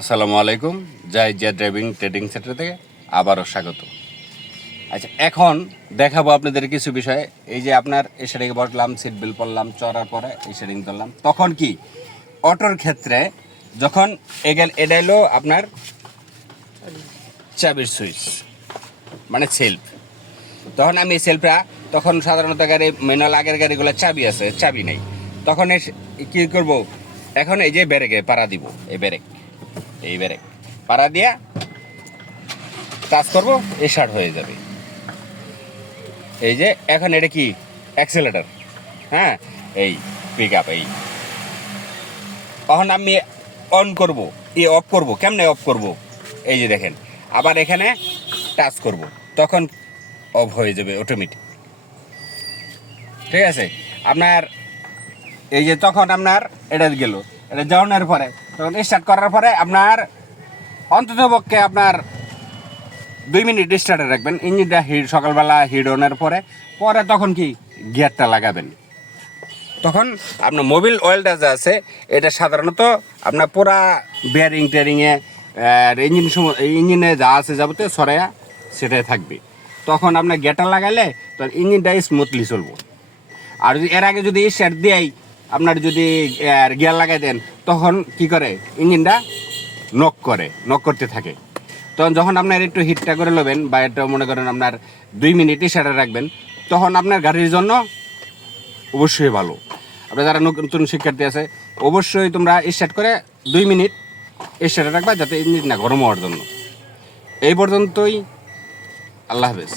আসসালামু আলাইকুম। Zahid driving trading centre থেকে আবারও স্বাগত। আচ্ছা, এখন দেখাবো আপনাদের কিছু বিষয়। এই যে আপনার এই সেটিংয়ে বসলাম, সিট বেল্ট পরলাম, চড়ার পরে এই সেটিং ধরলাম, তখন কি অটোর ক্ষেত্রে যখন এটা এলো আপনার চাবির সুইচ মানে সেলফ, তখন আমি সেলফটা তখন সাধারণত গাড়ি ম্যানুয়াল আগের গাড়িগুলো চাবি আছে, চাবি নেই, তখন কী করব, এখন এই যে ব্রেকে পাড়া দিব, এই ব্রেক পাড়া দিয়া কাজ করবো, স্টার্ট হয়ে যাবে। এই যে এখন এটা কি অ্যাক্সেলেটার, হ্যাঁ, এই পিক আপ, এই তখন আমি অন করব, অফ করব, কেমনে অফ করব, এই যে দেখেন, আবার এখানে টাচ করব, তখন অফ হয়ে যাবে অটোমেটিক। ঠিক আছে, আপনার এই যে তখন আপনার এটা গেল, এটা যাওয়ানোর পরে তখন স্টার্ট করার পরে আপনার অন্ততপক্ষে আপনার 2 মিনিট স্টার্টে রাখবেন। ইঞ্জিনটা সকালবেলা হিট অনের পরে তখন কি গিয়ারটা লাগাবেন। তখন আপনার মোবিল অয়েলটা যা আছে এটা সাধারণত আপনার পুরা বেয়ারিং টেয়ারিংয়ে ইঞ্জিনে যা আছে যাবতীয় সরাইয়া সেটাই থাকবে। তখন আপনার গিয়ারটা লাগাইলে তখন ইঞ্জিনটা স্মুথলি চলবো। আর যদি এর আগে যদি স্টার্ট দিয়েই আপনার যদি গিয়ার লাগাই দেন, তখন কি করে ইঞ্জিনটা নক করতে থাকে। তখন যখন আপনার একটু হিটটা করে নেবেন বা এটা মনে করেন আপনার 2 মিনিট স্টার্টে রাখবেন, তখন আপনার গাড়ির জন্য অবশ্যই ভালো। আপনার যারা নতুন শিক্ষার্থী আছে, অবশ্যই তোমরা স্টার্ট করে 2 মিনিট স্টার্টে রাখবা, যাতে ইঞ্জিন না গরম হওয়ার জন্য। এই পর্যন্তই, আল্লাহ হাফেজ।